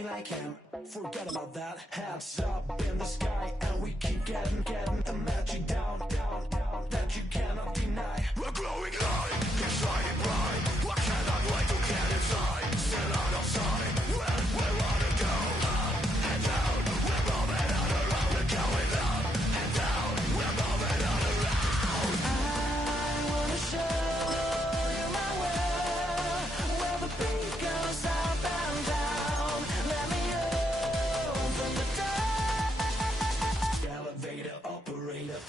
me like him. Forget about that. Heads up in the sky, and we keep getting the magic down, that you cannot deny. We're glowing light, it's shining bright. I cannot wait to get inside. Still out of sight, when we wanna go up and down. We're moving on around, we're going up and down. We're moving on around. I wanna show you my world, where the beat goes up and down. Let me open the door. Elevator operator.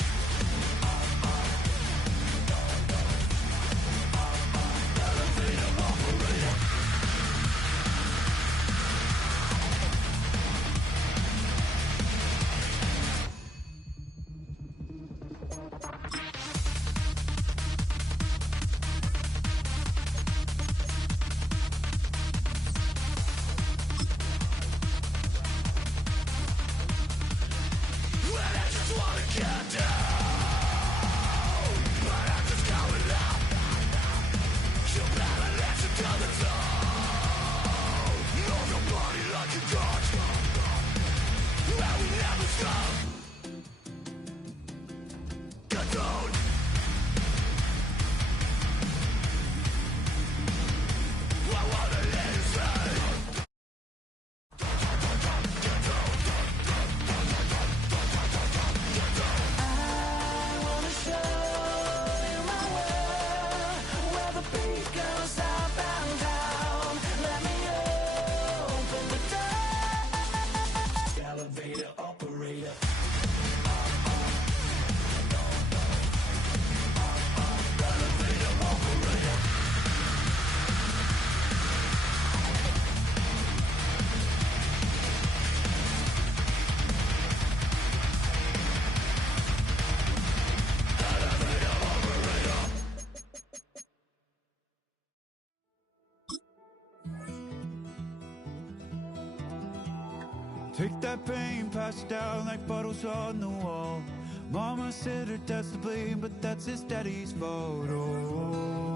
Take that pain, pass it down like bottles on the wall. Mama said her dad's to blame, but that's his daddy's fault. Oh,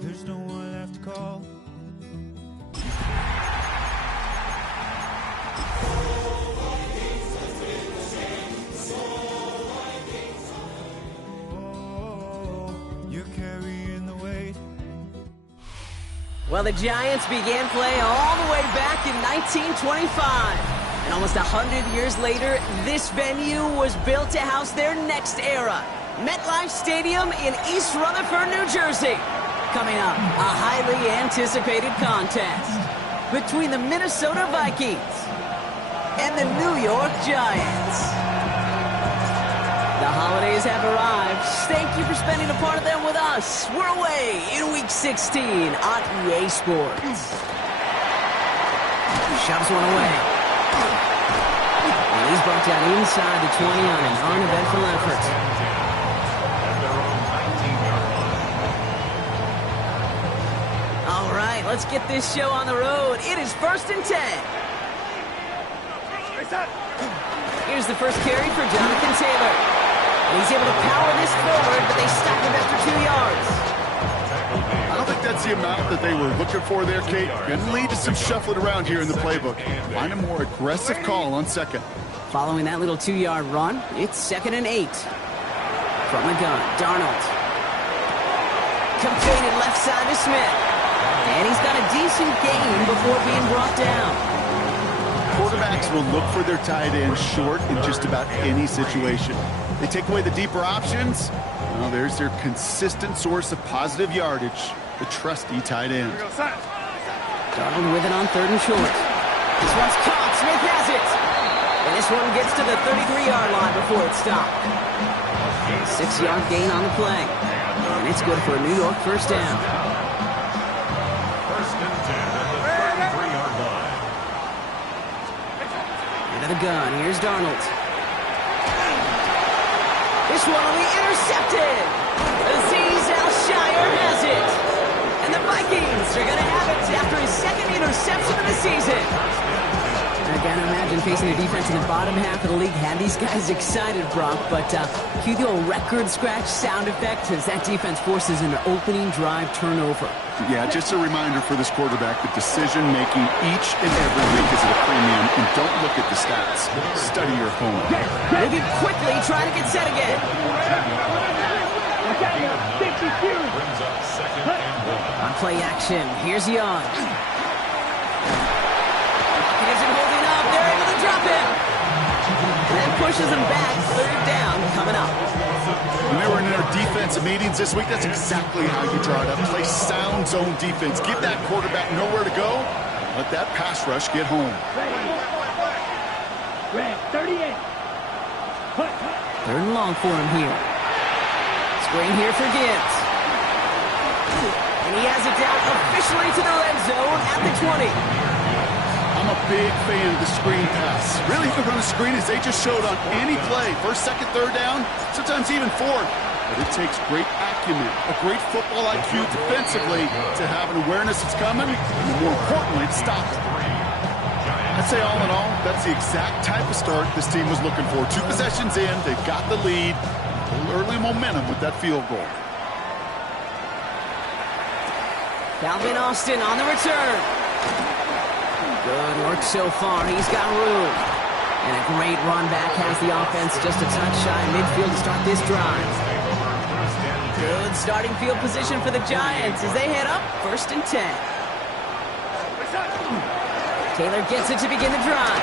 there's no one left to call. You're carrying the weight. Well, the Giants began play all the way back in 1925. And almost 100 years later, this venue was built to house their next era. MetLife Stadium in East Rutherford, New Jersey. Coming up, a highly anticipated contest between the Minnesota Vikings and the New York Giants. The holidays have arrived. Thank you for spending a part of them with us. We're away in Week 16 on EA Sports. Shoves one away. And he's bumped out inside the 20 on an uneventful effort. All right, let's get this show on the road. It is 1st and 10. Here's the first carry for Jonathan Taylor. And he's able to power this forward, but they stop him after 2 yards. I don't think that's the amount that they were looking for there, Kate. Going to lead to some shuffling around here in the playbook. Find a more aggressive call on second. Following that little 2-yard run, it's 2nd and 8. From the gun, Darnold. Completed left side to Smith. And he's got a decent gain before being brought down. Quarterbacks will look for their tight end short in just about any situation. They take away the deeper options. Well, there's their consistent source of positive yardage, the trusty tight end. Darnold with it on 3rd and short. This one's caught. Smith has it. And this one gets to the 33-yard line before it's stopped. 6-yard gain on the play. And it's good for a New York first down. First and 10 at the 33-yard line. Into the gun. Here's Darnold. This one will be intercepted. Azeez Al-Shire has it. And the Vikings are going to have it after his 2nd interception of the season. I can't imagine formation facing the defense in the bottom half of the league had these guys excited, Brock, but cue the old record scratch sound effect as that defense forces an opening drive turnover. Yeah, just a reminder for this quarterback that decision-making each and every week is at a premium, and don't look at the stats. Study your opponent. Moving quickly, trying to get set again. Brings up second and 1. On play action, here's Young. He isn't holding up. They're able to drop him. And that pushes him back. Third down coming up. When they were in their defensive meetings this week, that's exactly how you draw it up. Play sound zone defense. Give that quarterback nowhere to go. Let that pass rush get home. Red, 38. Third and long for him here. Screen here for Gibbs. And he has it down officially to the red zone at the 20. I'm a big fan of the screen pass. Really, you can run a screen as they just showed on any play. First, second, third down, sometimes even fourth. But it takes great acumen, a great football IQ defensively to have an awareness it's coming, and more importantly, to stop it. I'd say all in all, that's the exact type of start this team was looking for. 2 possessions in, they've got the lead. A little early momentum with that field goal. Calvin Austin on the return. Good work so far. He's got room. And a great run back has the offense just a touch shy midfield to start this drive. Good starting field position for the Giants as they head up 1st and 10. Taylor gets it to begin the drive.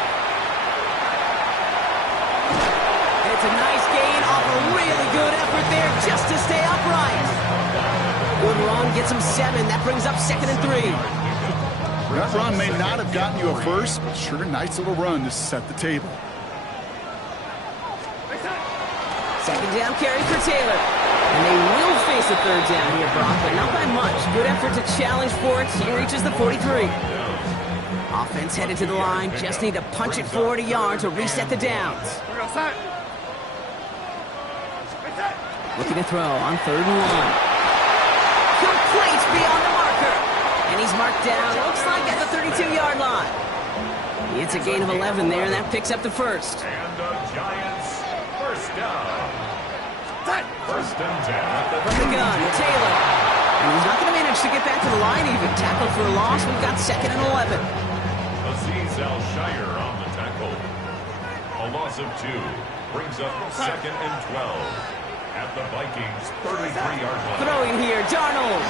And it's a nice gain off a really good effort there just to stay upright. Good run, gets him 7. That brings up 2nd and 3. That run may not have gotten you a first, but sure, nice little run to set the table. 2nd down carry for Taylor. And they will face a 3rd down here, Brock, but not by much. Good effort to challenge for it. He reaches the 43. Offense headed to the line. Just need to punch it forward a yard to reset the downs. Looking to throw on 3rd and 1. Complete beyond the marker. And he's marked down, looks like at the 32-yard line. It's a gain of 11 there, and that picks up the first. And the Giants, first down. 1st and 10. From the gun, Taylor. And he's not going to manage to get back to the line even. Tackle for a loss. We've got 2nd and 11. Aziz Al-Shire on the tackle. A loss of 2 brings up 2nd and 12. At the Vikings' 33-yard line. Throwing here, Darnold.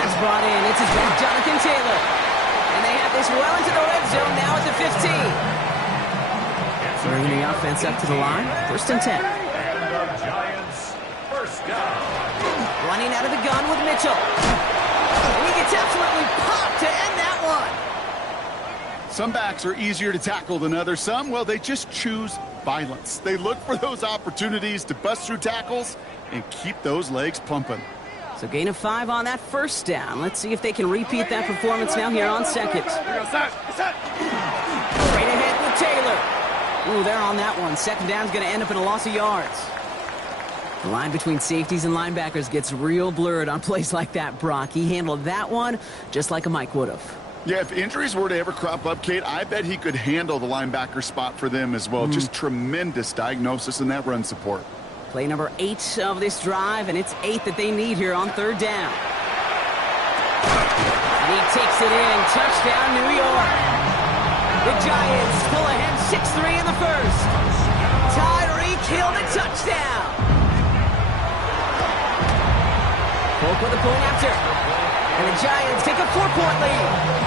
That's brought in. It's his back, Jonathan Taylor. And they have this well into the red zone now at the 15. Bringing the offense up to the line. 1st and 10. And the Giants, first down. Running out of the gun with Mitchell. And he gets absolutely popped to end that one. Some backs are easier to tackle than others. Some, well, they just choose violence. They look for those opportunities to bust through tackles and keep those legs pumping. So gain of 5 on that 1st down. Let's see if they can repeat that performance now here on 2nd. Straight ahead with Taylor. Ooh, they're on that one. 2nd down's going to end up in a loss of yards. The line between safeties and linebackers gets real blurred on plays like that, Brock. He handled that one just like a Mike would have. Yeah, if injuries were to ever crop up, Kate, I bet he could handle the linebacker spot for them as well. Just tremendous diagnosis in that run support. Play number 8 of this drive, and it's 8 that they need here on 3rd down. And he takes it in. Touchdown, New York. The Giants pull ahead 6-3 in the first. Tyreek Hill the touchdown. Polk with a point after. And the Giants take a 4-point lead.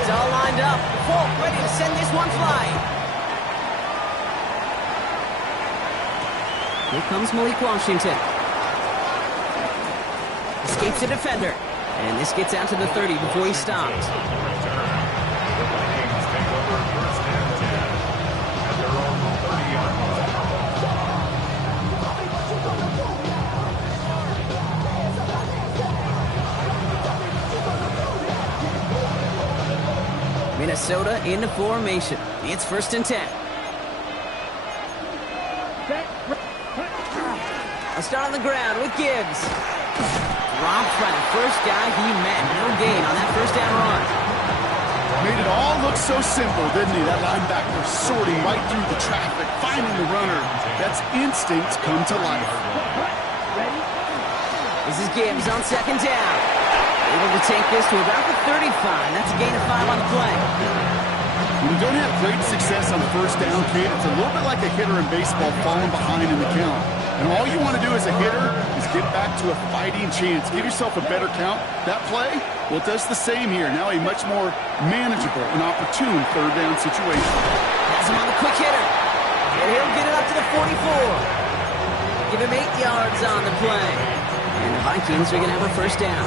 It's all lined up. Polk ready to send this one flying. Here comes Malik Washington. Escapes the defender. And this gets out to the 30 before he stops. Minnesota in the formation. It's 1st and 10. A start on the ground with Gibbs. Dropped by the first guy he met. No gain on that first down run. Made it all look so simple, didn't he? That linebacker sorting right through the traffic, finding the runner. That's instinct come to life. This is Gibbs on second down. Able to take this to about the 35. That's a gain of 5 on the play. When you don't have great success on first down, Kate, it's a little bit like a hitter in baseball falling behind in the count. And all you want to do as a hitter is get back to a fighting chance. Give yourself a better count. That play, well, it does the same here. Now a much more manageable and opportune third down situation. Has him on the quick hitter. And he'll get it up to the 44. Give him 8 yards on the play. And the Vikings are going to have a first down.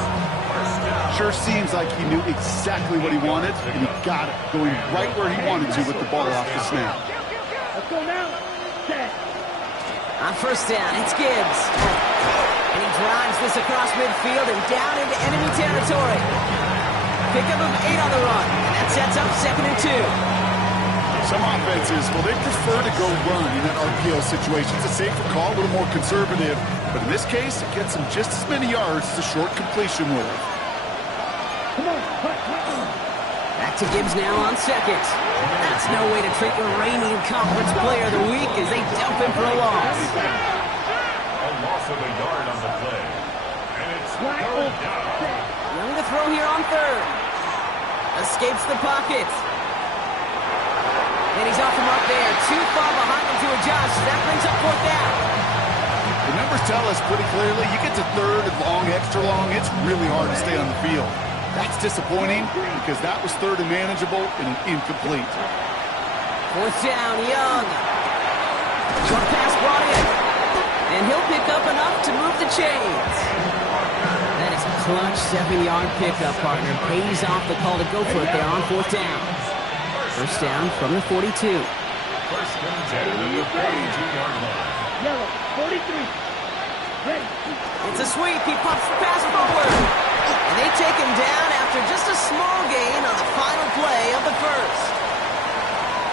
Sure seems like he knew exactly what he wanted, and he got it, going right where he wanted to with the ball off the snap. Let's go now. Set. On first down, it's Gibbs. And he drives this across midfield and down into enemy territory. Pickup of 8 on the run, and that sets up 2nd and 2. Some offenses, well, they prefer to go run in that RPO situation. It's a safer call, a little more conservative. But in this case, it gets him just as many yards as a short completion would have. Back to Gibbs now on second. That's no way to treat your reigning conference player of the week as they dump him for a loss. A loss of a yard on the play. And it's third down. Young to throw here on third. Escapes the pocket. And he's off the mark there. Too far behind him to adjust. That brings up 4th down. The numbers tell us pretty clearly, you get to third and long, extra long, it's really hard to stay on the field. That's disappointing because that was third and manageable and an incomplete. 4th down, Young. Short pass brought in. And he'll pick up enough to move the chains. That is a clutch 7-yard pickup, partner. Pays off the call to go for it there on 4th down. First down from the 42. First and 10 at the 42-yard line. Yellow, 43. Ready. It's a sweep. He pops the pass forward. And they take him down after just a small gain on the final play of the first.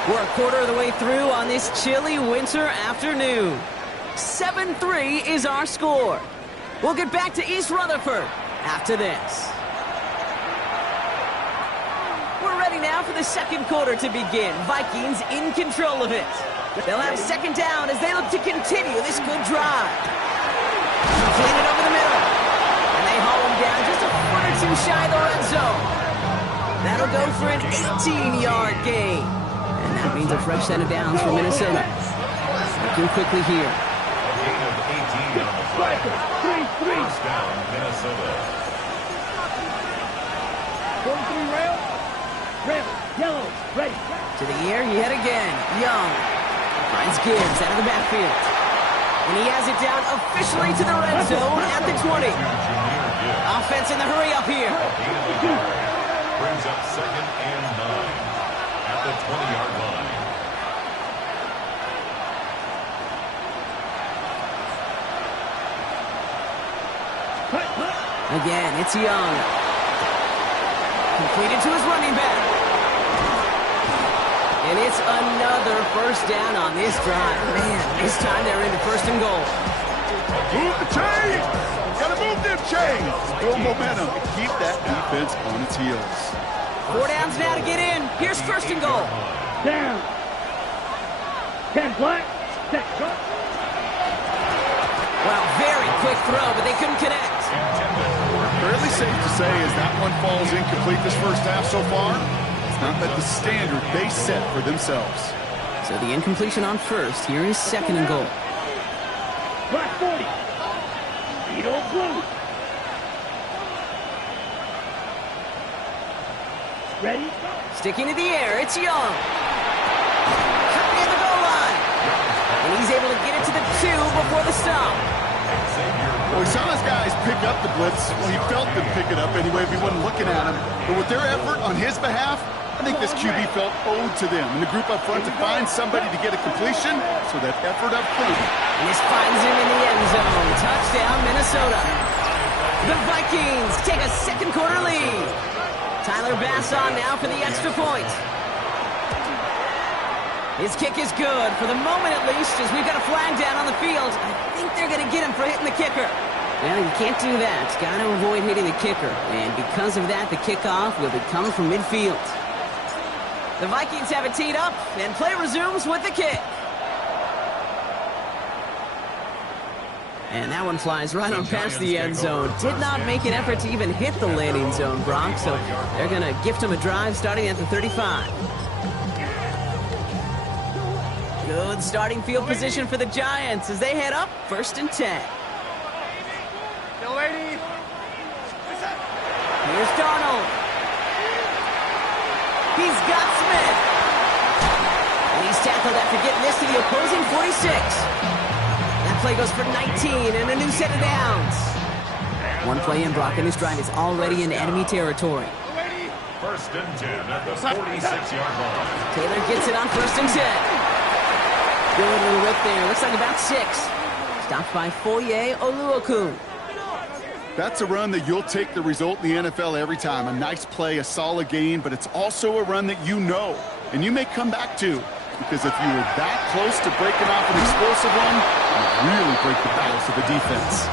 We're a quarter of the way through on this chilly winter afternoon. 7-3 is our score. We'll get back to East Rutherford after this. We're ready now for the second quarter to begin. Vikings in control of it. They'll have second down as they look to continue this good drive. Completed over the middle. And they haul him down just a foot or two shy of the red zone. That'll go for an 18-yard gain. And that means a fresh set of downs for Minnesota. Looking quickly here. A gain of 18 on the play. First down, Minnesota. 43 rail. Rail. Yellow. Ready. To the air, yet again. Young finds Gibbs out of the backfield. And he has it down officially to the red zone at the 20. Offense in the hurry up here. Brings up 2nd and 9 at the 20-yard line. Again, it's Young. Completed to his running back. And it's another first down on this drive. Man, this time they're into 1st and goal. Move the chains! Gotta move them chains! Build momentum and keep that defense on its heels. 4 downs now to get in. Here's 1st and goal. Down. 10 black. Set. Shot. Well, very quick throw, but they couldn't connect. Fairly safe to say as that one falls incomplete this first half so far, it's not met the standard they set for themselves. So the incompletion on first. Here is 2nd and goal. Black 40. Beetle blue. Ready? Sticking to the air, it's Young. Currently at the goal line. And he's able to get it to the 2 before the stop. Well, we saw those guys pick up the blitz. Well, he felt them pick it up anyway if he wasn't looking at him. But with their effort on his behalf, I think this QB felt owed to them. And the group up front to find somebody to get a completion, so that effort up front. And this finds him in the end zone. Touchdown, Minnesota. The Vikings take a second quarter lead. Tyler Bass on now for the extra point. His kick is good, for the moment at least, as we've got a flag down on the field. I think they're going to get him for hitting the kicker. Well, you can't do that. Got to avoid hitting the kicker. And because of that, the kickoff will be coming from midfield. The Vikings have it teed up, and play resumes with the kick. And that one flies right on past the end zone. Did not make an effort to even hit the landing zone, Brock, so they're going to gift him a drive starting at the 35. Good starting field position for the Giants as they head up 1st and 10. Here's Darnold. He's got Smith. And he's tackled after getting this to the opposing 46. That play goes for 19 and a new set of downs. One play in, Brock, and this drive is already in enemy territory. 1st and 10 at the 46-yard line. Taylor gets it on 1st and 10. Good little rip there. Looks like about 6. Stopped by Foye Oluokun. That's a run that you'll take the result in the NFL every time. A nice play, a solid gain, but it's also a run that you know, and you may come back to. Because if you were that close to breaking off an explosive one, you really break the balance of the defense.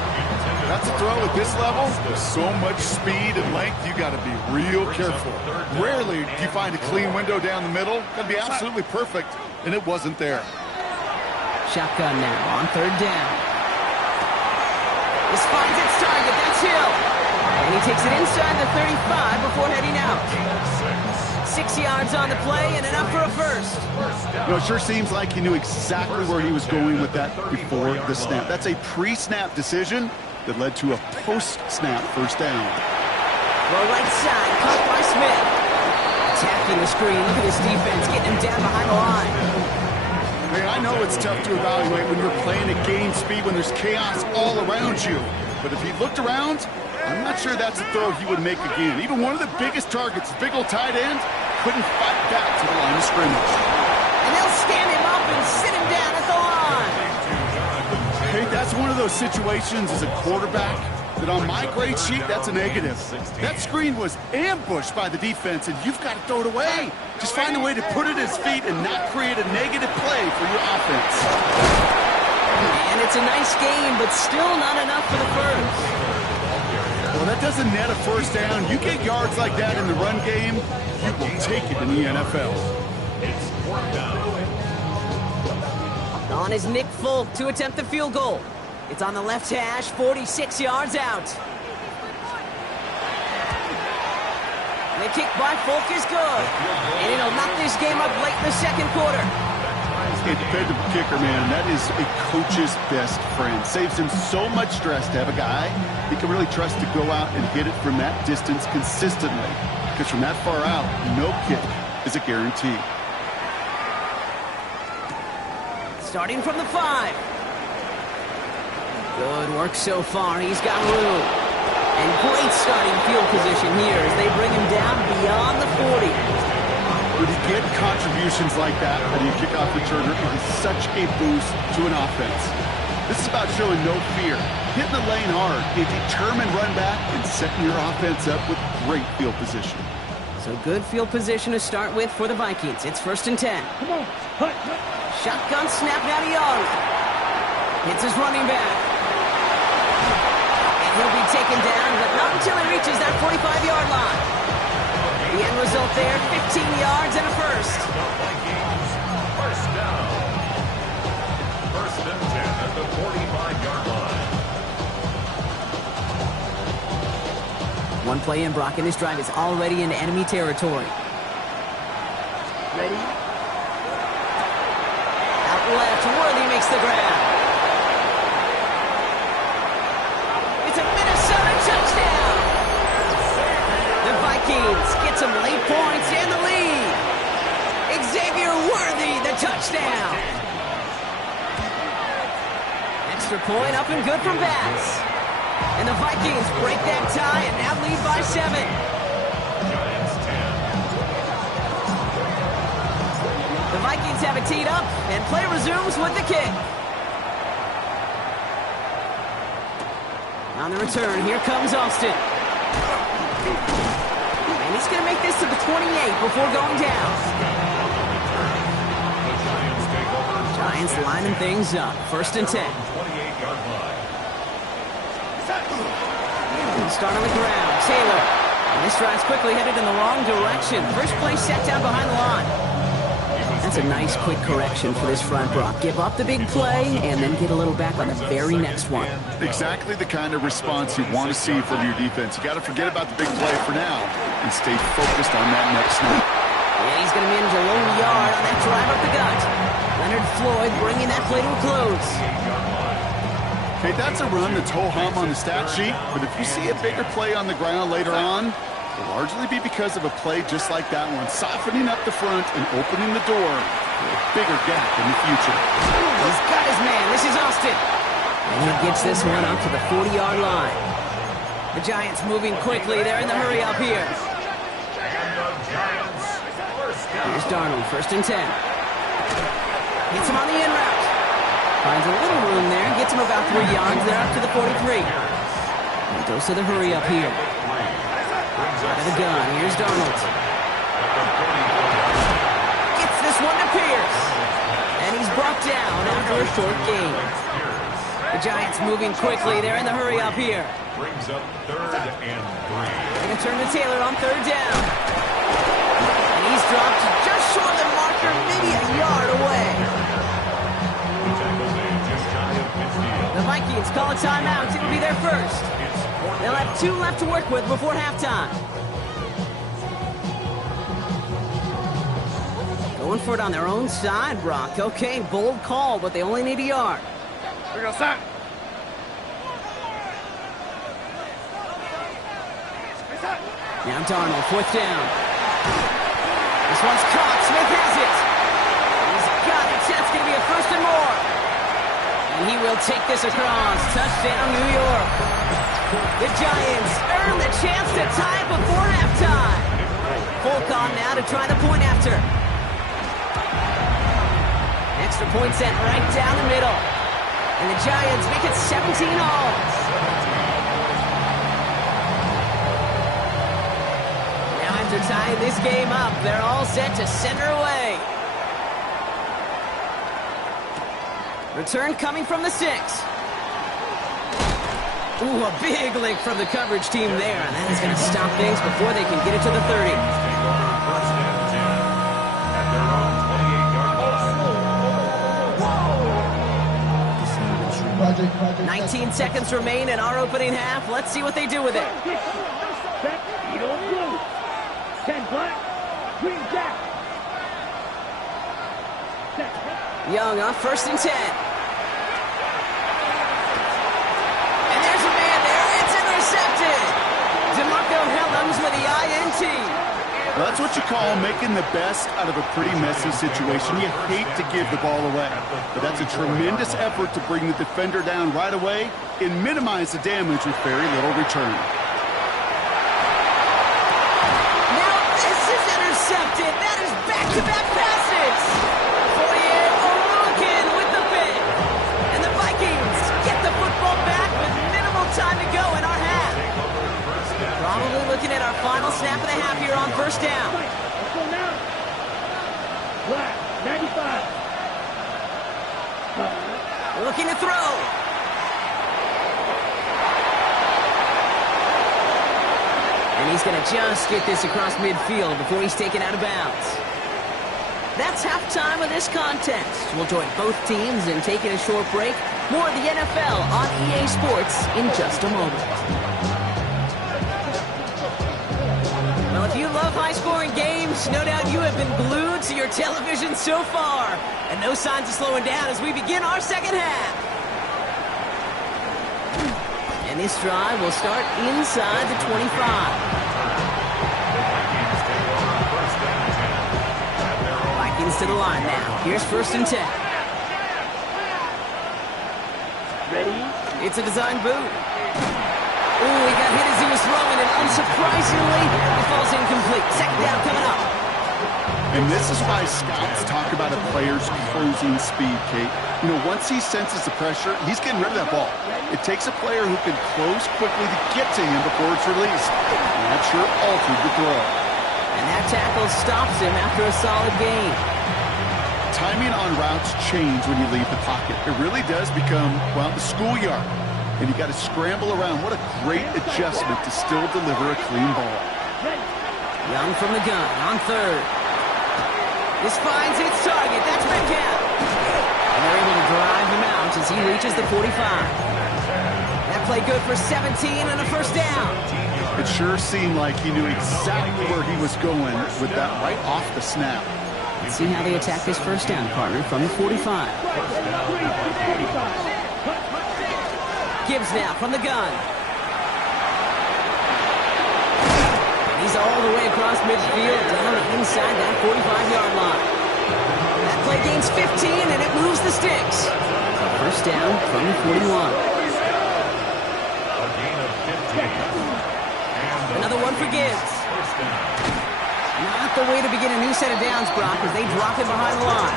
That's a throw at this level. There's so much speed and length, you got to be real careful. Rarely do you find a clean window down the middle. Got to be absolutely perfect, and it wasn't there. Shotgun now on 3rd down. This finds its target. That's Hill. And he takes it inside the 35 before heading out. 6 yards on the play and enough for a first. You know, it sure seems like he knew exactly where he was going with that before the snap. That's a pre-snap decision that led to a post-snap first down. Well, right side, caught by Smith. Attacking the screen. Look at this defense getting him down behind the line. Hey, I know it's tough to evaluate when you're playing at game speed, when there's chaos all around you. But if he looked around, I'm not sure that's a throw he would make again. Even one of the biggest targets, big old tight end, couldn't fight back to the line of scrimmage. And they'll stand him up and sit him down at the line. Hey, that's one of those situations as a quarterback that on my grade sheet, that's a negative. That screen was ambushed by the defense, and you've got to throw it away. Just find a way to put it at his feet and not create a negative play for your offense. And it's a nice game, but still not enough for the first. Well, that doesn't net a first down. You get yards like that in the run game, you will take it in the NFL. It's 4th down. On is Nick Folk to attempt the field goal. It's on the left hash, 46 yards out. The kick by Folk is good. And it'll knock this game up late in the 2nd quarter. A dependable kicker, man, that is a coach's best friend. Saves him so much stress to have a guy he can really trust to go out and hit it from that distance consistently. Because from that far out, no kick is a guarantee. Starting from the 5. Good work so far. He's got room. And great starting field position here as they bring him down beyond the 40. When you get contributions like that out of your kickoff returner, it is such a boost to an offense. This is about showing no fear, hitting the lane hard, a determined run back, and setting your offense up with great field position. So good field position to start with for the Vikings. It's 1st and 10. Come on. Hut. Shotgun snap now to Young. Hits his running back. And he'll be taken down, but not until he reaches that 45-yard line. The end result there, 15 yards and a first. The Vikings, first down. 1st and 10 at the 45-yard line. One play in, Brock, and this drive is already in enemy territory. Ready? Out left, Worthy makes the grab. It's a Minnesota touchdown. The Vikings get some late points and the lead. Xavier Worthy, the touchdown. Extra point up and good from Bass. And the Vikings break that tie and now lead by 7. Giants 10. The Vikings have it teed up and play resumes with the kick. On the return, here comes Austin. And he's going to make this to the 28 before going down. Giants lining things up. 1st and 10. 28-yard line. Start on the ground. Taylor. And this drive's quickly headed in the wrong direction. First play set down behind the line. That's a nice quick correction for this front, Brock. Give up the big play and then get a little back on the very next one. Exactly the kind of response you want to see from your defense. You got to forget about the big play for now and stay focused on that next snap. And he's going to manage a lone yard on that drive up the gut. Leonard Floyd bringing that play to a close. Okay, that's a run that's ho-hum on the stat sheet, but if you see a bigger play on the ground later on, it'll largely be because of a play just like that one, softening up the front and opening the door for a bigger gap in the future. He's got his man. This is Austin. And he gets this one up to the 40-yard line. The Giants moving quickly. They're in the hurry up here. Here's Darnold, 1st and 10. Gets him on the in route. Finds a little room there. Gets him about 3 yards. They're up to the 43. And goes to the hurry up here. Out of the gun. Here's Darnold. Gets this one to Pierce. And he's brought down after a short gain. The Giants moving quickly. They're in the hurry up here. Brings up 3rd and 3. They're going to turn to Taylor on 3rd down. And he's dropped just short of the marker, maybe a yard away. The Vikings call a timeout. It'll be their first. They'll have 2 left to work with before halftime. Going for it on their own side, Brock. Okay, bold call, but they only need a yard. We're going to start. Now Darnold, 4th down. This one's caught. Smith has it. He's got it. That's going to be a 1st and more. And he will take this across. Touchdown, New York. The Giants earn the chance to tie it before halftime. Folk on now to try the point after. Extra point sent right down the middle. And the Giants make it 17 all. Now after tying this game up, they're all set to send her away. Return coming from the 6. Ooh, a big lick from the coverage team there. And that is going to stop things before they can get it to the 30. 19 seconds remain in our opening half. Let's see what they do with it. Set, you don't blue. 10 black, green jack. Young on 1st and 10. And there's a man there. It's intercepted. DeMarco Hellams with the INT. That's what you call making the best out of a pretty messy situation. You hate to give the ball away, but that's a tremendous effort to bring the defender down right away and minimize the damage with very little return. Now this is intercepted. That is back-to-back passes. Fourier Orokin with the pick. And the Vikings get the football back with minimal time to go in our half. Probably looking at our final snap of the half here on 1st down. Let's go now. Black, 95. Looking to throw. And he's going to just get this across midfield before he's taken out of bounds. That's halftime of this contest. We'll join both teams in taking a short break. More of the NFL on EA Sports in just a moment. Well, if you love high-scoring games, no doubt you have been glued to your television so far. And no signs of slowing down as we begin our second half. And this drive will start inside the 25. Vikings to the line now. Here's 1st and 10. Ready? It's a design boot. Ooh, he got hit as he was throwing, and unsurprisingly, it falls incomplete. 2nd down coming up. And this is why scouts talk about a player's closing speed, Kate. You know, once he senses the pressure, he's getting rid of that ball. It takes a player who can close quickly to get to him before it's released. And that sure altered the throw. And that tackle stops him after a solid gain. timing on routes change when you leave the pocket. It really does become, well, the schoolyard. And you got to scramble around. What a great adjustment to still deliver a clean ball. Young from the gun on third. This finds its target. That's Metcalf. And they're able to drive him out as he reaches the 45. That play good for 17 and a first down. It sure seemed like he knew exactly where he was going with that right off the snap. Let's see how they attack this first down, partner, from the 45. Gibbs now from the gun. And he's all the way across midfield, down inside that 45-yard line. That play gains 15, and it moves the sticks. So first down from the 41. Another one for Gibbs. Not the way to begin a new set of downs, Brock, as they drop him behind the line.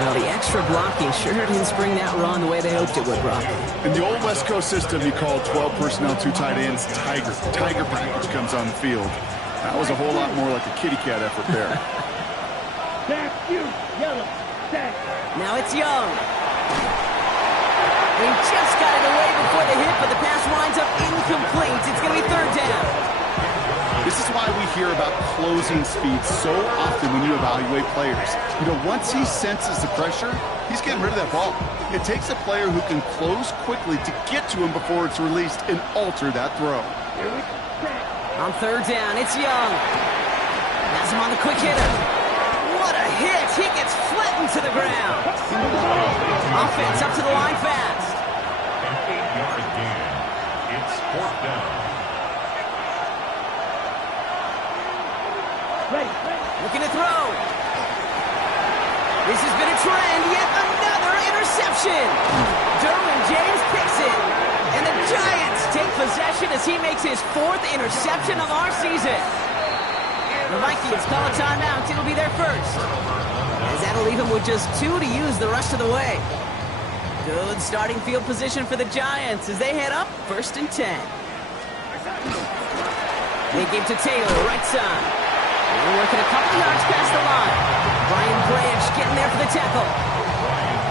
Well, the extra blocking sure didn't spring that run the way they hoped it would, Brock. In the old West Coast system, you call 12 personnel, 2 tight ends, Tiger. Tiger package comes on the field. That was a whole lot more like a kitty cat effort there. Now it's Young. They just got it away before the hit, but the pass winds up incomplete. It's going to be third down. This is why we hear about closing speed so often when you evaluate players. You know, once he senses the pressure, he's getting rid of that ball. It takes a player who can close quickly to get to him before it's released and alter that throw. On third down, it's Young. Has him on the quick hitter. What a hit! He gets flattened to the ground. Offense up to the line fast. An 8-yard gain. It's fourth down. Looking to throw. This has been a trend. Yet another interception. Derwin James picks it. And the Giants take possession as he makes his 4th interception of our season. The Vikings call a timeout. It'll be their first. As that'll leave him with just 2 to use the rest of the way. Good starting field position for the Giants as they head up 1st and 10. They give to Taylor, right side. They're working a couple yards past the line. Brian Branch getting there for the tackle.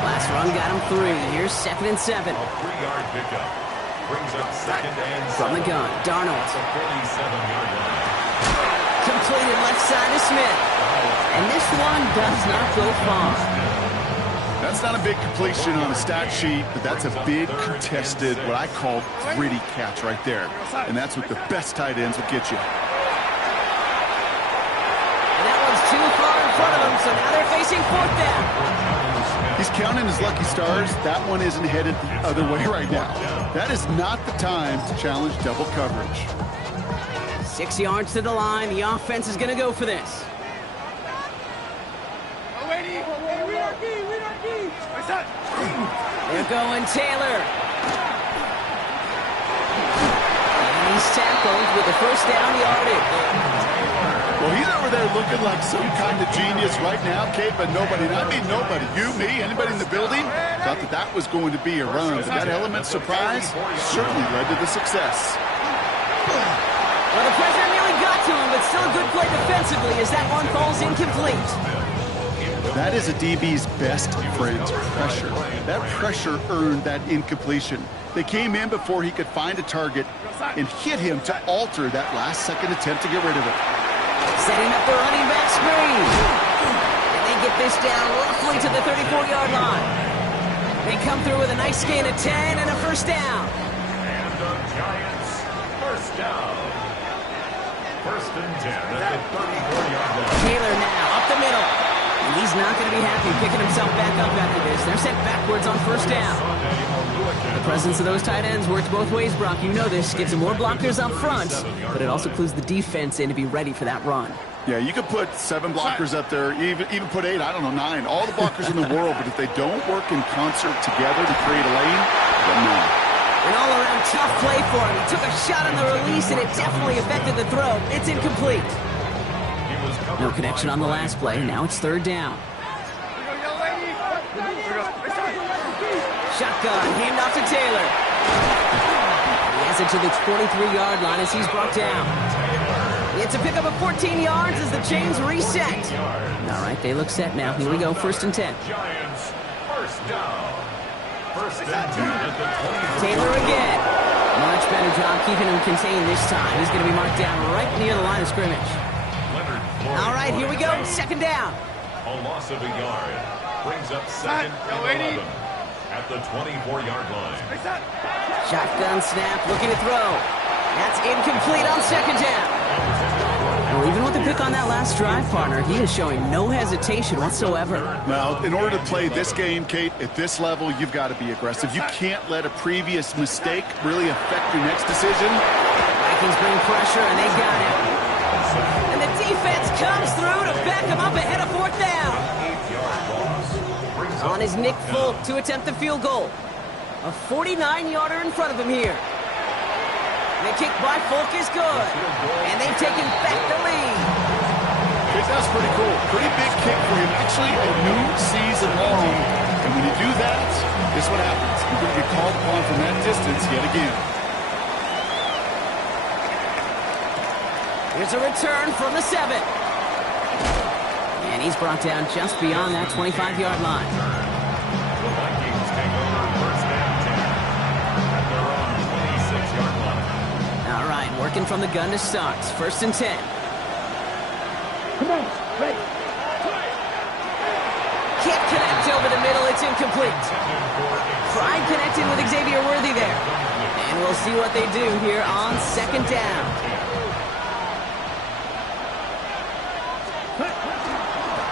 Last run got him 3. Here's 2nd and 7. A 3-yard pickup. Brings up 2nd and 7. From the gun, Darnold. That's a 47-yard line. Completed left side to Smith. And this one does not go far. That's not a big completion on the stat sheet, but that's a big contested, what I call gritty catch right there. And that's what the best tight ends will get you. Too far in front of them, so now they're facing 4th down. He's counting his lucky stars. That one isn't headed the other way right now. That is not the time to challenge double coverage. 6 yards to the line. The offense is going to go for this. They're going Taylor. And he's tackled with the first down yardage. Well, he's over there looking like some kind of genius right now, Kate, but nobody, and I mean nobody, you, me, anybody in the building, thought that that was going to be a run. But that element of surprise certainly led to the success. Well, the pressure nearly got to him, but still a good play defensively as that one falls incomplete. That is a DB's best friend, pressure. That pressure earned that incompletion. They came in before he could find a target and hit him to alter that last-second attempt to get rid of it. Setting up the running back screen. And they get this down roughly to the 34-yard line. They come through with a nice gain of 10 and a first down. And the Giants, first down. 1st and 10 at the 34-yard line. Taylor now up the middle. And he's not going to be happy picking himself back up after this. They're sent backwards on first down. The presence of those tight ends works both ways, Brock. You know this. Gives them more blockers up front, but it also clues the defense in to be ready for that run. Yeah, you could put 7 blockers up there, even put 8, I don't know, 9. All the blockers in the world, but if they don't work in concert together to create a lane, then no. An all-around tough play for him. He took a shot on the release, and it definitely affected the throw. It's incomplete. No connection on the last play. Now it's 3rd down. Shotgun, handoff to Taylor. He has it to the 23-yard line as he's brought down. It's a pickup of 14 yards as the chains reset. All right, they look set now. Here we go, 1st and 10. Giants, first down. 1st and 10 at the 20. Taylor again. Much better job keeping him contained this time. He's going to be marked down right near the line of scrimmage. All right, here we go, 2nd down. A loss of a yard brings up 2nd and 11 at the 24-yard line. Shotgun snap, looking to throw. That's incomplete on 2nd down. Well, even with the pick on that last drive, partner, he is showing no hesitation whatsoever. Well, in order to play this game, Kate, at this level, you've got to be aggressive. You can't let a previous mistake really affect your next decision. Vikings bring pressure, and they got it. And the defense comes through to back him up ahead of 4th down. On is Nick Folk to attempt the field goal. A 49-yarder in front of him here. The kick by Folk is good. And they've taken back the lead. That's pretty cool. Pretty big kick for him. Actually, a new season long. And when you do that, this is what happens. You're going to get called upon from that distance yet again. Here's a return from the 7. And he's brought down just beyond that 25-yard line. The Vikings take over 1st and 10 at their own 26-yard line. All right, working from the gun to start. 1st and 10. Come on, ready. Can't connect over the middle. It's incomplete. Tried connecting with Xavier Worthy there. And we'll see what they do here on 2nd down.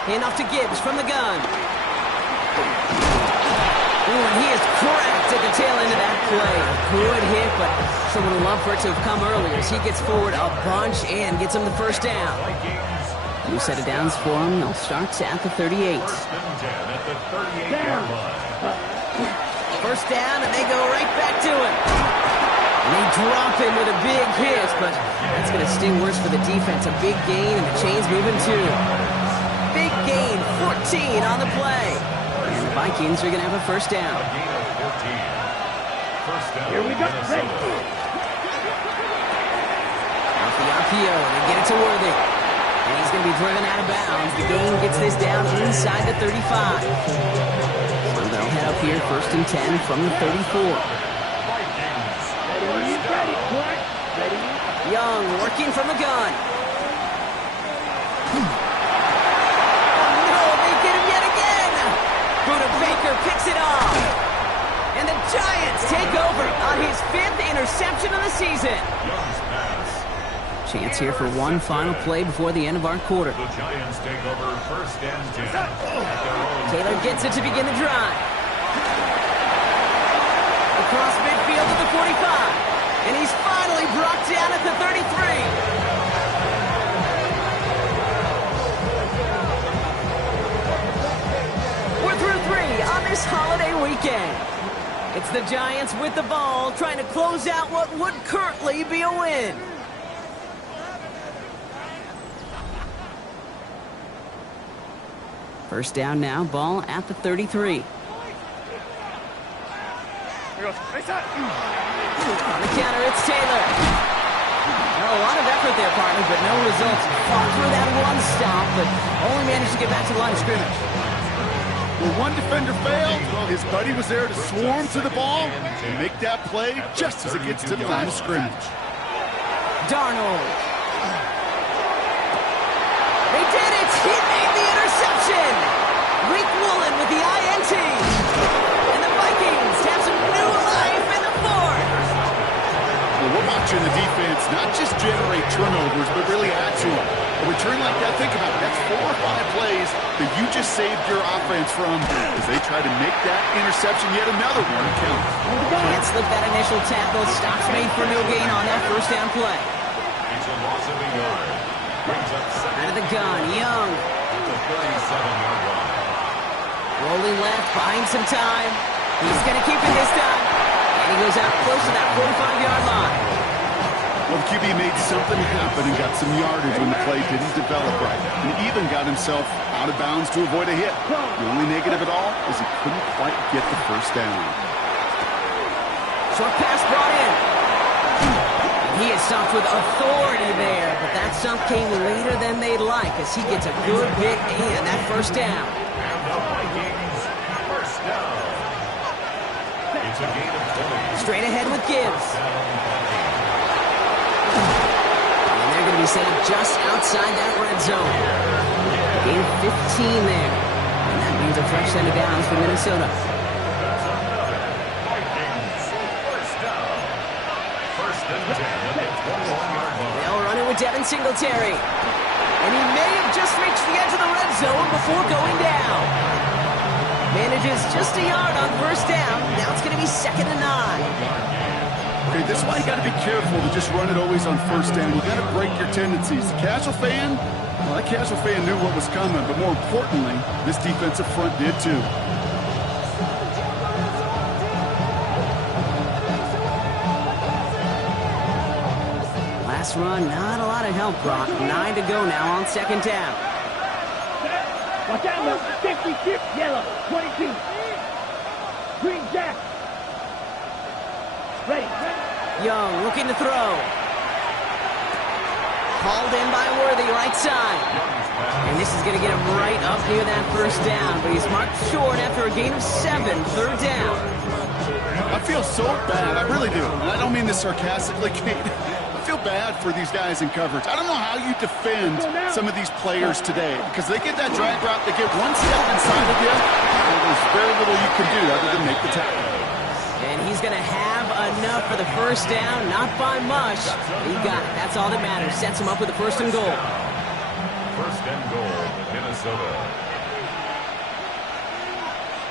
Handoff to Gibbs from the gun. Ooh, and he is cracked at the tail end of that play. Good hit, but someone would love for it to have come earlier as he gets forward a bunch and gets him the 1st down. New set of downs for him. They'll start at the 38. 1st and 10 at the 38-yard line. 1st down, and they go right back to him. And they drop him with a big hit, but that's going to sting worse for the defense. A big gain, and the chain's moving too. Big gain, 14 on the play. And the Vikings are going to have a 1st down. A gain of 14. 1st down. Here we go. Ready. Off the RPO, they get it to Worthy. And he's going to be driven out of bounds. The gain gets this down inside the 35. So they'll head up here 1st and 10 from the 34. Ready, Clark. Ready. Young working from the gun. Baker picks it off. And the Giants take over on his 5th interception of the season. Chance here for one final play before the end of our quarter. The Giants take over 1st and 10. Taylor gets it to begin the drive. Across midfield to the 45. And he's finally brought down at the 33. On this holiday weekend. It's the Giants with the ball trying to close out what would currently be a win. First down now, ball at the 33. On the counter, it's Taylor. Well, a lot of effort there, partner, but no results. Fought through that one stop, but only managed to get back to the line of scrimmage. Well, one defender failed. Well, his buddy was there to swarm to the ball and make that play just as it gets to the line of scrimmage. Darnold. They did it! He made the interception! Rick Woolen with the INT. And the Vikings have some new life in the fourth. Well, we're watching the defense not just generate turnovers, but really add to them. A return like that, think about it, that's 4 or 5 plays that you just saved your offense from as they try to make that interception, yet another one count. Can't slip that initial tackle. Stops made for no gain on that 1st down play. It's a loss of a yard. Brings up 2nd. Out of the gun, Young. At the 37-yard line. Rolling left, buying some time. He's going to keep it this time. And he goes out close to that 45-yard line. Well, the QB made something happen and got some yardage when the play didn't develop right. And even got himself out of bounds to avoid a hit. The only negative at all is he couldn't quite get the 1st down. Short pass brought in. He is stopped with authority there, but that stop came later than they'd like as he gets a good bit and that first down. And the Vikings, first down. It's a gain of 20. Straight ahead with Gibbs. And they're going to be set up just outside that red zone. Gain of 15 there. And that means a fresh set of downs for Minnesota. That's another Vikings, first down. First and 10 at the 21-yard line. They'll run it with Devin Singletary. And he may have just reached the edge of the red zone before going down. Manages just a yard on first down. Now it's going to be 2nd and 9. Okay, this is why you got to be careful to just run it always on first down. You got to break your tendencies. The casual fan, well, that casual fan knew what was coming, but more importantly, this defensive front did too. Last run, not a lot of help, Brock. 9 to go now on 2nd down. Watch out, look. 56, yellow, 22. Green jack. Ready. Young looking to throw. Hauled in by Worthy, right side. And this is going to get him right up near that first down, but he's marked short after a gain of 7, 3rd down. I feel so bad, I really do. And I don't mean this sarcastically, Kate. I feel bad for these guys in coverage. I don't know how you defend some of these players today because they get that drag route, they get one step inside of you, and there's very little you can do other than make the tackle. And he's going to have enough for the first down, not by much. He got it. That's all that matters. Sets him up with the 1st and goal. First and goal, Minnesota.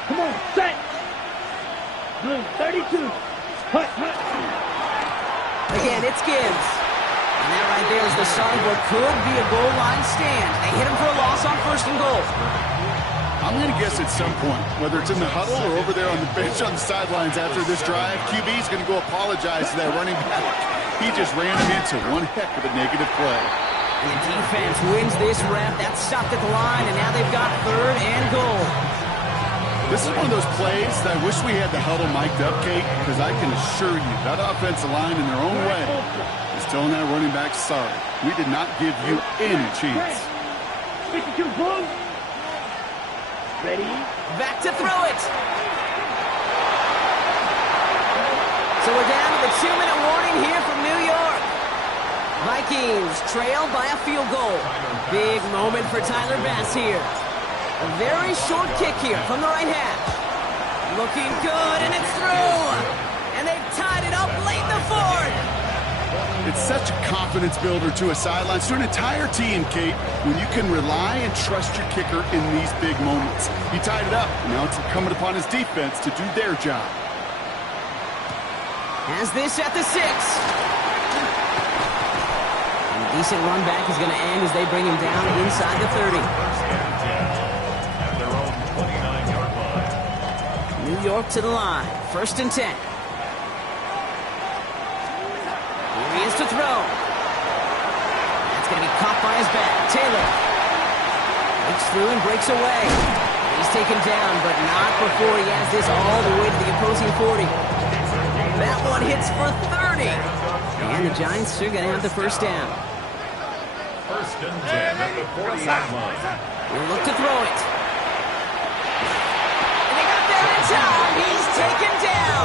Come on, set. Blue, 32. Hut, hut. Again, it's Gibbs. And that right there is the start of what could be a goal line stand. They hit him for a loss on 1st and goal. I'm going to guess at some point, whether it's in the huddle or over there on the bench on the sidelines after this drive, QB is going to go apologize to that running back. He just ran him into one heck of a negative play. And the defense wins this rep. That's stopped at the line, and now they've got 3rd and goal. This is one of those plays that I wish we had the huddle mic'd up, Kate, because I can assure you that offensive line in their own way is telling that running back, sorry, we did not give you any chance. 52, blue. Ready? Back to throw it. So we're down to the 2-minute warning here from New York. Vikings trailed by a field goal. Big moment for Tyler Bass here. A very short kick here from the right hash. Looking good, and it's through. And they've tied it up late in the 4th. It's such a confidence builder to a sideline, to an entire team, Kate, when you can rely and trust your kicker in these big moments. He tied it up. Now it's incumbent upon his defense to do their job. Has this at the 6. And a decent run back is going to end as they bring him down inside the 30. First and 10 at their own 29-yard line. New York to the line. 1st and 10. Here he is to throw. That's going to be caught by his back. Taylor breaks through and breaks away. He's taken down, but not before he has this all the way to the opposing 40. That one hits for 30. And the Giants are going to have the first down. First and 10 at the 40-yard line. We'll look to throw it. And they got there in time. He's taken down.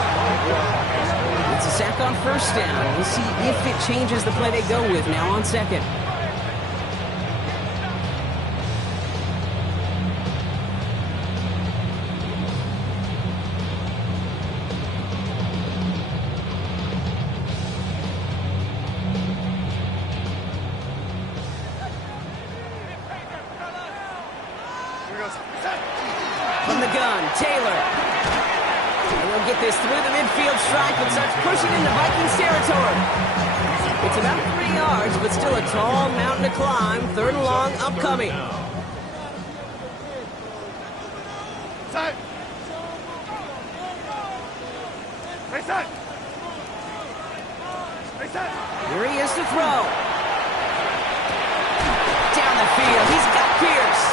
It's a sack on first down. We'll see if it changes the play they go with now on 2nd. From the gun, Taylor. And he'll get this through the midfield stripe and starts pushing into Vikings territory. It's about 3 yards, but still a tall mountain to climb. 3rd and long upcoming. Here he is to throw. Down the field, he's got Pierce.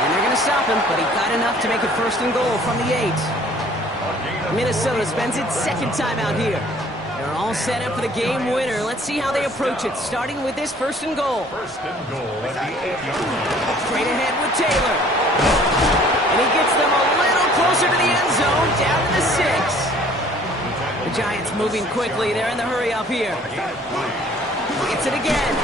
And they're going to stop him, but he got enough to make it 1st and goal from the 8. Minnesota spends its 2nd time out here. They're all all set up for the game winner. Let's see how they approach it, starting with this first and goal. First and goal at the 8-yard line. Straight ahead with Taylor. And he gets them a little closer to the end zone, down to the 6. The Giants moving quickly. They're in the hurry up here. Gets it again.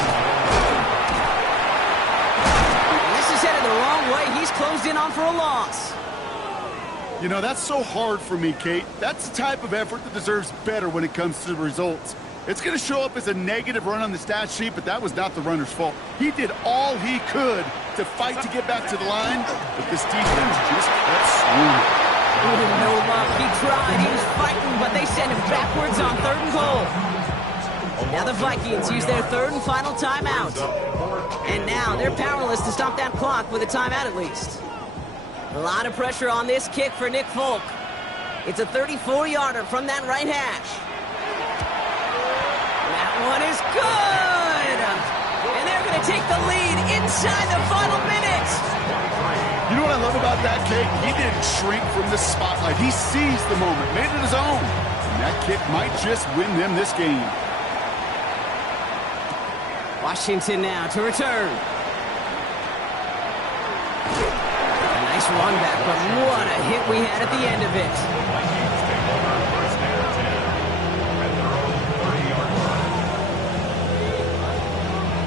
And this is headed the wrong way. He's closed in on for a loss. You know, that's so hard for me, Kate. That's the type of effort that deserves better when it comes to the results. It's going to show up as a negative run on the stat sheet, but that was not the runner's fault. He did all he could to fight to get back to the line, but this defense just kept swinging. No luck. He tried. He was fighting, but they sent him backwards on 3rd and goal. Now the Vikings use their 3rd and final timeout. And now they're powerless to stop that clock with a timeout at least. A lot of pressure on this kick for Nick Folk. It's a 34-yarder from that right hash. That one is good! And they're going to take the lead inside the final minute. You know what I love about that, Kate? He didn't shrink from the spotlight. He seized the moment, made it his own. And that kick might just win them this game. Washington now to return. Nice run back, but what a hit we had at the end of it. Vikings take over first and 10 at their own 30-yard line.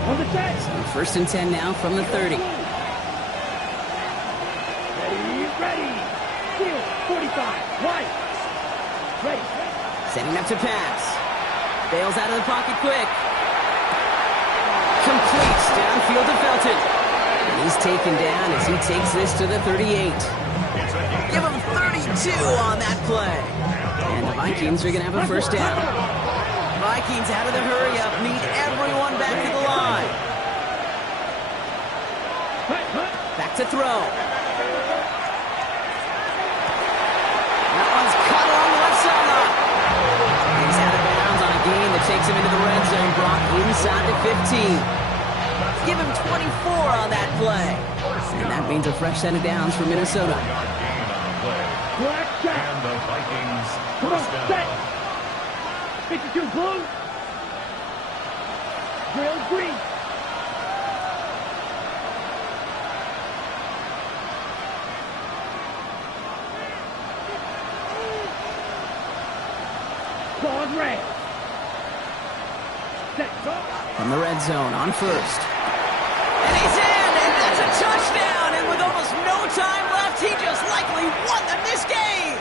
On the set. So first and 10 now from the 30. Ready. Field, 45. White. Ready. Setting up to pass. Bails out of the pocket quick. Completes downfield to Felton. He's taken down as he takes this to the 38. Give him 32 on that play. And the Vikings are going to have a first down. Vikings out of the hurry up, need everyone back to the line. Back to throw. That one's cut along the left sideline. He's out of bounds on a gain that takes him into the red zone. Brock inside the 15. Give him 24 on that play. And that means a fresh set of downs for Minnesota. Black shot. And the Vikings Come on, first down. set. 52 blue. Drill green. Claude red. Set. From the red zone on first. And he's in, and that's a touchdown. And with almost no time left, he just likely won them this game.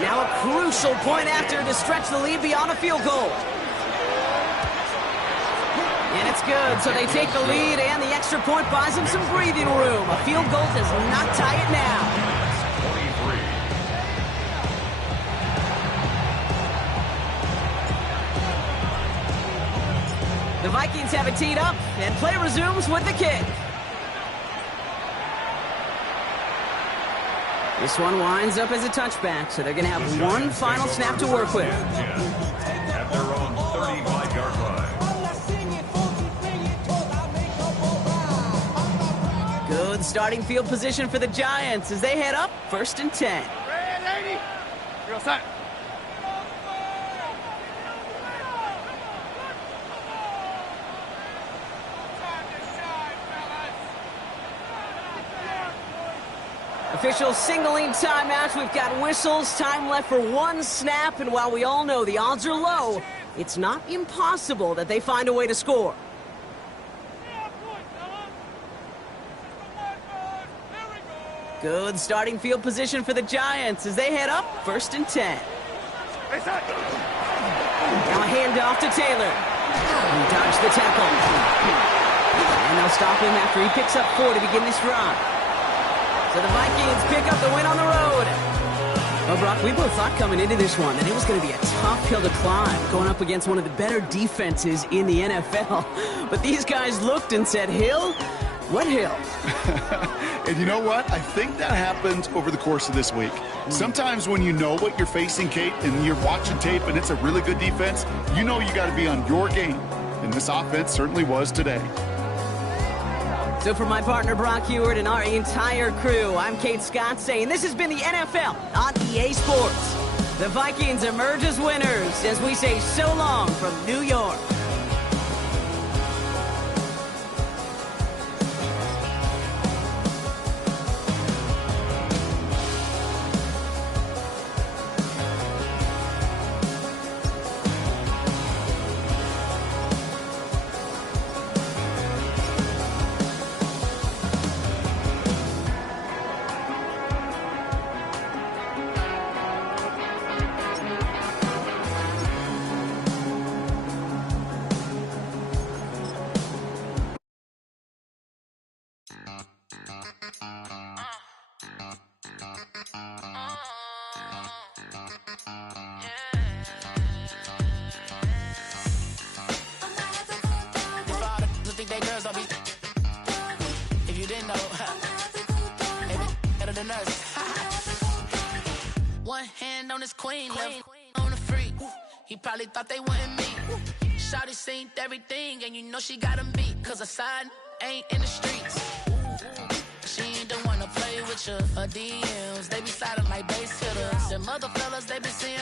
Now a crucial point after to stretch the lead beyond a field goal. And it's good, so they take the lead, and the extra point buys them some breathing room. A field goal does not tie it now. 23. The Vikings have it teed up, and play resumes with the kick. This one winds up as a touchback, so they're going to have one final snap to work with. At their own 35-yard line. Good starting field position for the Giants as they head up first and 10. You're all set. Officials singling timeouts. We've got whistles, time left for one snap, and while we all know the odds are low, it's not impossible that they find a way to score. Good starting field position for the Giants as they head up first and 10. Now a handoff to Taylor. He dodged the tackle. And they'll stop him after he picks up 4 to begin this drive. So the Vikings pick up the win on the road. Well, Brock, we both thought coming into this one that it was going to be a tough hill to climb, going up against one of the better defenses in the NFL. But these guys looked and said, Hill? What hill? And you know what? I think that happens over the course of this week. Sometimes when you know what you're facing, Kate, and you're watching tape and it's a really good defense, you know you got to be on your game. And this offense certainly was today. So for my partner, Brock Heward, and our entire crew, I'm Kate Scott saying this has been the NFL on EA Sports. The Vikings emerge as winners as we say so long from New York. If you didn't know, maybe better than us. One hand on his queen, left on the freak. He probably thought they wanted me. Shawty seen everything, and you know she got him beat. Cause her side ain't in the streets. She ain't the one to play with you. Her DMs, they be sliding like base hitters. Them other fellas, they be seeing